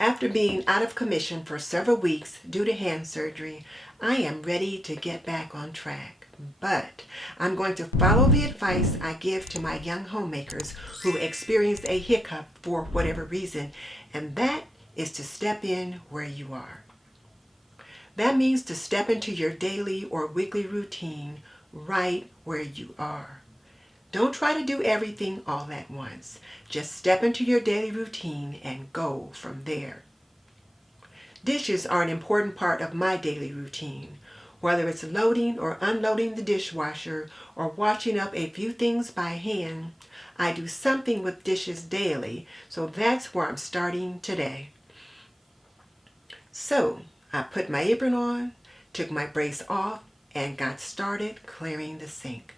After being out of commission for several weeks due to hand surgery, I am ready to get back on track. But I'm going to follow the advice I give to my young homemakers who experience a hiccup for whatever reason, and that is to step in where you are. That means to step into your daily or weekly routine right where you are. Don't try to do everything all at once. Just step into your daily routine and go from there. Dishes are an important part of my daily routine. Whether it's loading or unloading the dishwasher or washing up a few things by hand, I do something with dishes daily, so that's where I'm starting today. So, I put my apron on, took my brace off, and got started clearing the sink.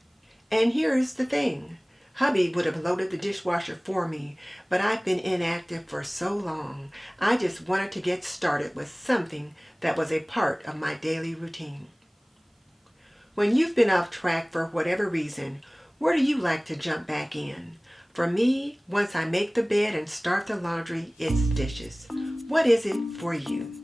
And here's the thing. Hubby would have loaded the dishwasher for me, but I've been inactive for so long, I just wanted to get started with something that was a part of my daily routine. When you've been off track for whatever reason, where do you like to jump back in? For me, once I make the bed and start the laundry, it's dishes. What is it for you?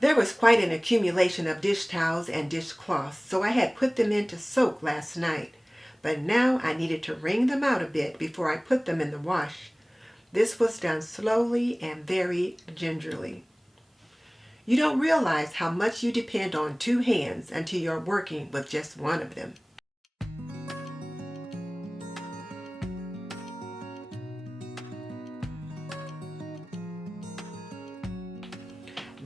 There was quite an accumulation of dish towels and dishcloths, so I had put them into soak last night. But now I needed to wring them out a bit before I put them in the wash. This was done slowly and very gingerly. You don't realize how much you depend on two hands until you're working with just one of them.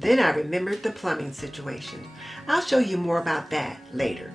Then I remembered the plumbing situation. I'll show you more about that later.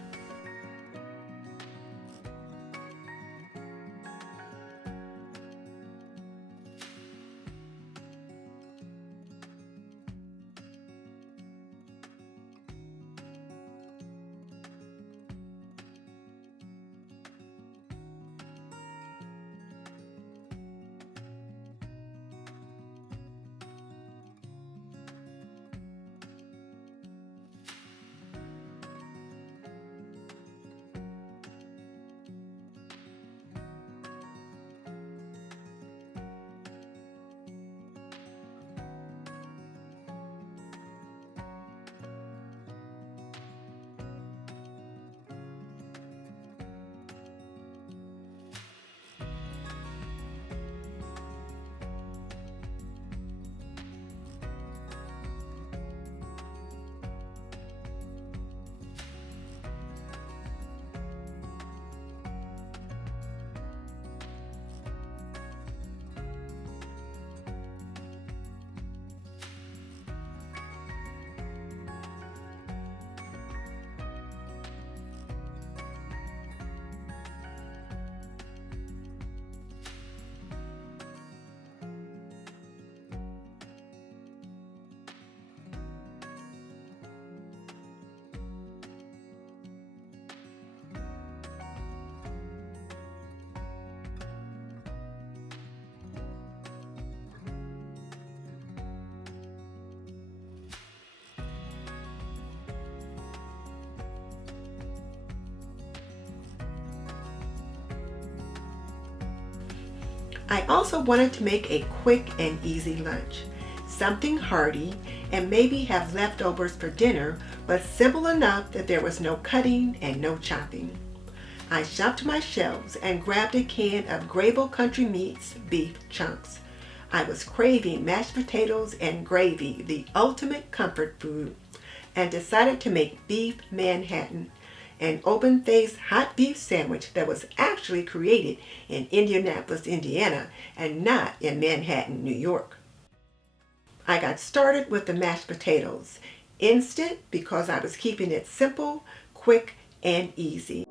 I also wanted to make a quick and easy lunch. Something hearty and maybe have leftovers for dinner, but simple enough that there was no cutting and no chopping. I shopped my shelves and grabbed a can of Grable Country Meats beef chunks. I was craving mashed potatoes and gravy, the ultimate comfort food, and decided to make beef Manhattan, an open-faced hot beef sandwich that was actually created in Indianapolis, Indiana, and not in Manhattan, New York. I got started with the mashed potatoes. Instant because I was keeping it simple, quick, and easy.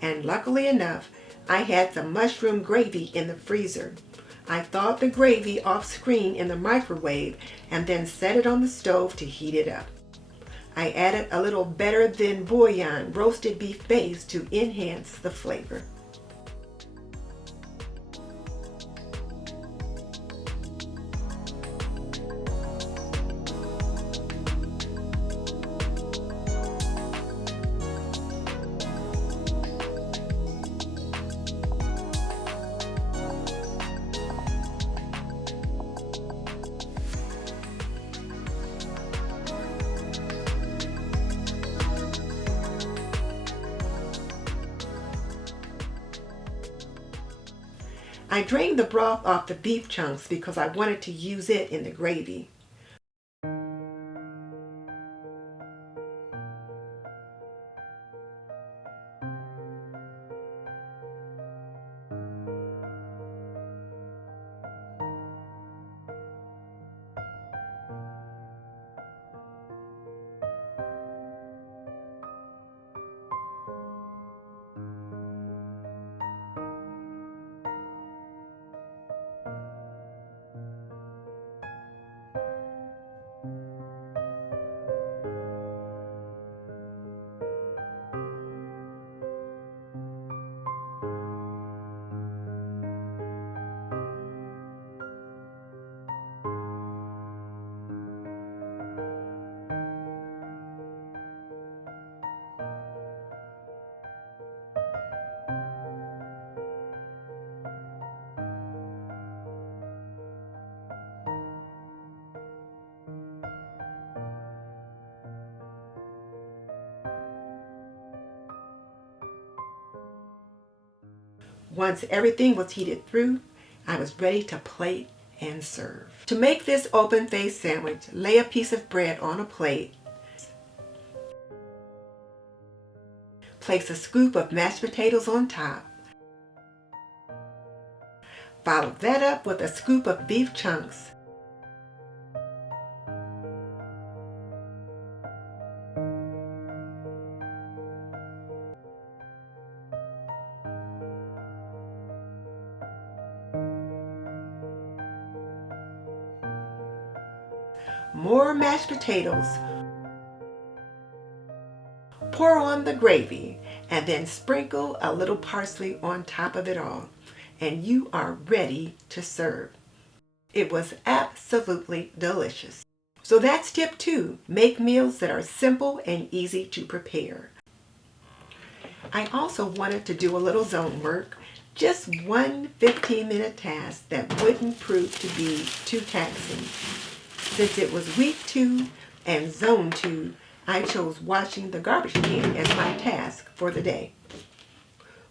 And luckily enough, I had some mushroom gravy in the freezer. I thawed the gravy off screen in the microwave and then set it on the stove to heat it up. I added a little better than bouillon roasted beef base to enhance the flavor. I drained the broth off the beef chunks because I wanted to use it in the gravy. Once everything was heated through, I was ready to plate and serve. To make this open-faced sandwich, lay a piece of bread on a plate. Place a scoop of mashed potatoes on top. Follow that up with a scoop of beef chunks. More mashed potatoes. Pour on the gravy and then sprinkle a little parsley on top of it all, and you are ready to serve. It was absolutely delicious. So that's tip 2. Make meals that are simple and easy to prepare. I also wanted to do a little zone work, just one 15-minute task that wouldn't prove to be too taxing. Since it was week 2 and zone 2, I chose washing the garbage can as my task for the day.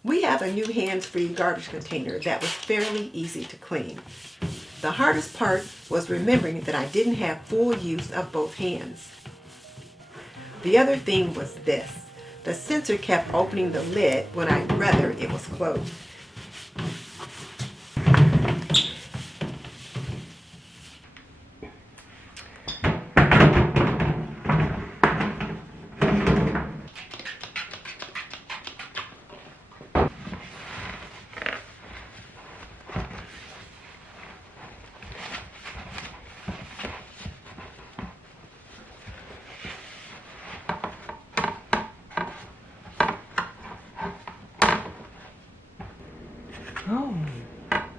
We have a new hands-free garbage container that was fairly easy to clean. The hardest part was remembering that I didn't have full use of both hands. The other thing was this. The sensor kept opening the lid when I'd rather it was closed.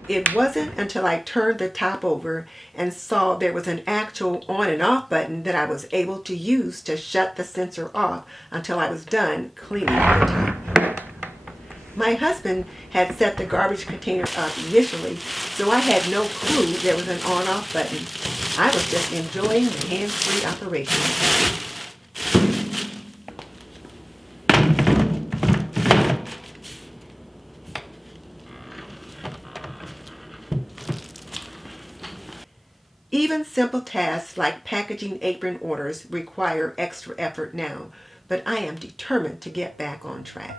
It wasn't until I turned the top over and saw there was an actual on and off button that I was able to use to shut the sensor off until I was done cleaning the top. My husband had set the garbage container up initially, so I had no clue there was an on-off button. I was just enjoying the hands-free operation. Even simple tasks like packaging apron orders require extra effort now, but I am determined to get back on track.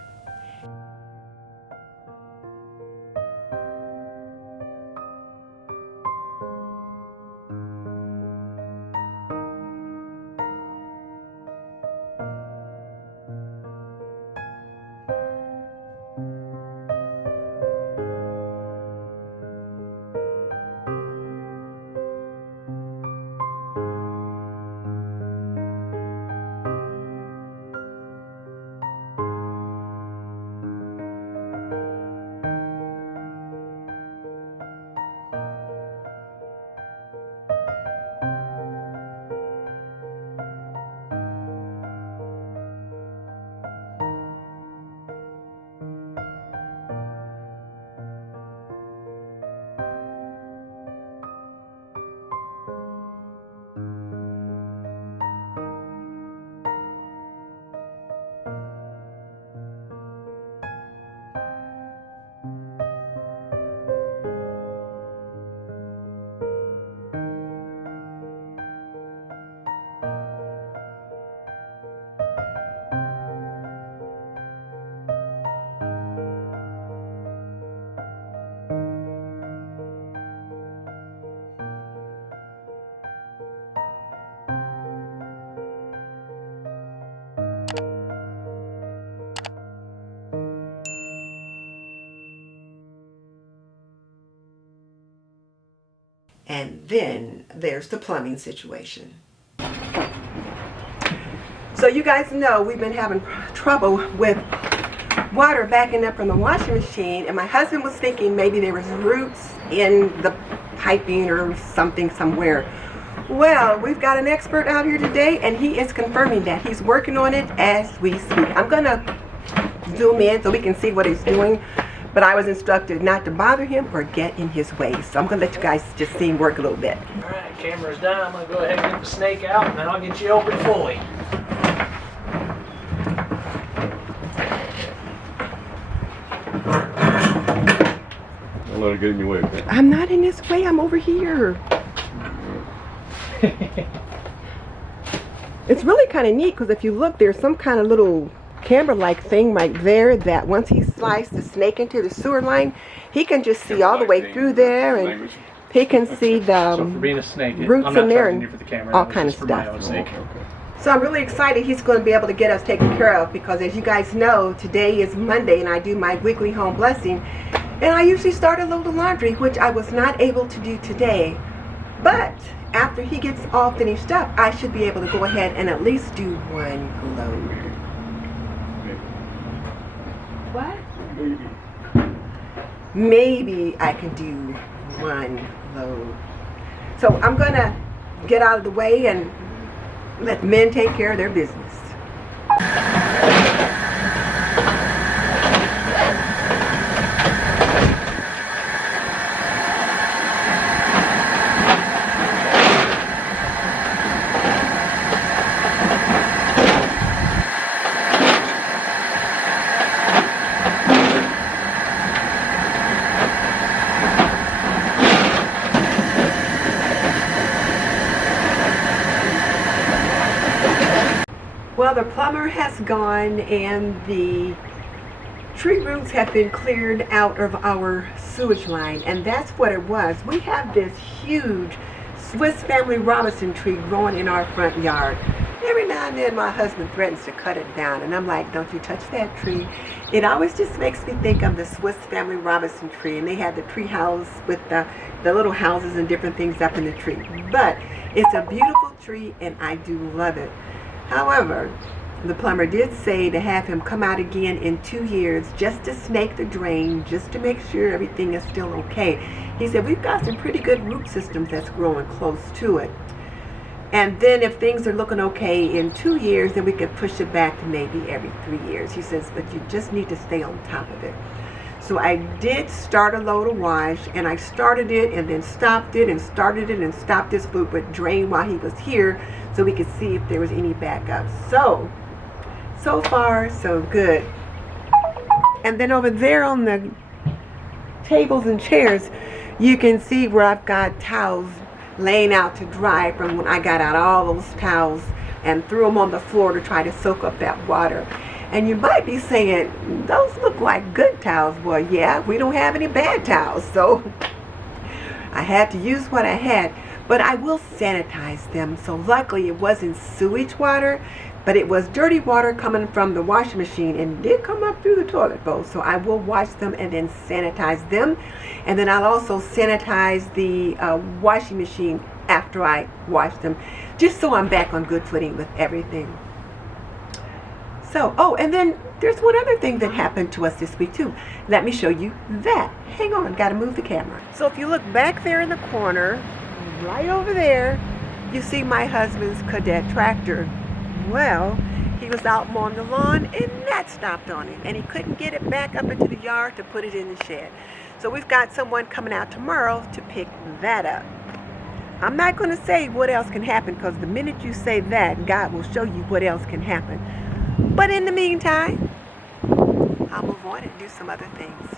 And then there's the plumbing situation. So you guys know we've been having trouble with water backing up from the washing machine, and my husband was thinking maybe there was roots in the piping or something somewhere. Well, we've got an expert out here today, and he is confirming that. He's working on it as we speak. I'm gonna zoom in so we can see what he's doing. But I was instructed not to bother him or get in his way. So I'm going to let you guys just see him work a little bit. All right, camera's done. I'm going to go ahead and get the snake out, and then I'll get you open fully. Don't let it get in your way, okay? I'm not in his way. I'm over here. It's really kind of neat because if you look, there's some kind of little camera-like thing right there that once he sliced the snake into the sewer line, he can just see all the way through there, and he can see the So for being a snake, roots I'm not in there charging and you for the camera. all It's kind of just for my stuff. own sake. So I'm really excited he's going to be able to get us taken care of, because as you guys know, today is Monday and I do my weekly home blessing, and I usually start a load of laundry, which I was not able to do today. But after he gets all finished up, I should be able to go ahead and at least do one load. What? Maybe I can do one load. So I'm going to get out of the way and let the men take care of their business. Well, the plumber has gone and the tree roots have been cleared out of our sewage line, and that's what it was. We have this huge Swiss Family Robinson tree growing in our front yard. Every now and then my husband threatens to cut it down, and I'm like, don't you touch that tree. It always just makes me think of the Swiss Family Robinson tree, and they had the tree house with the little houses and different things up in the tree. But it's a beautiful tree and I do love it. However, the plumber did say to have him come out again in 2 years just to snake the drain, just to make sure everything is still okay. He said, we've got some pretty good root systems that's growing close to it. And then if things are looking okay in 2 years, then we could push it back to maybe every 3 years. He says, but you just need to stay on top of it. So I did start a load of wash, and I started it and then stopped it and started it and stopped this loop with drain while he was here, so we could see if there was any backup. So far, so good. And then over there on the tables and chairs, you can see where I've got towels laying out to dry from when I got out all those towels and threw them on the floor to try to soak up that water. And you might be saying, those look like good towels. Well, yeah, we don't have any bad towels, so I had to use what I had. But I will sanitize them. So luckily it wasn't sewage water, but it was dirty water coming from the washing machine, and it did come up through the toilet bowl. So I will wash them and then sanitize them. And then I'll also sanitize the washing machine after I wash them, just so I'm back on good footing with everything. So, oh, and then there's one other thing that happened to us this week too. Let me show you that. Hang on, gotta move the camera. So if you look back there in the corner, right over there, you see my husband's cadet tractor. Well, he was out mowing the lawn and that stopped on him, and he couldn't get it back up into the yard to put it in the shed. So we've got someone coming out tomorrow to pick that up. I'm not going to say what else can happen, because the minute you say that, God will show you what else can happen. But in the meantime, I'll move on and do some other things.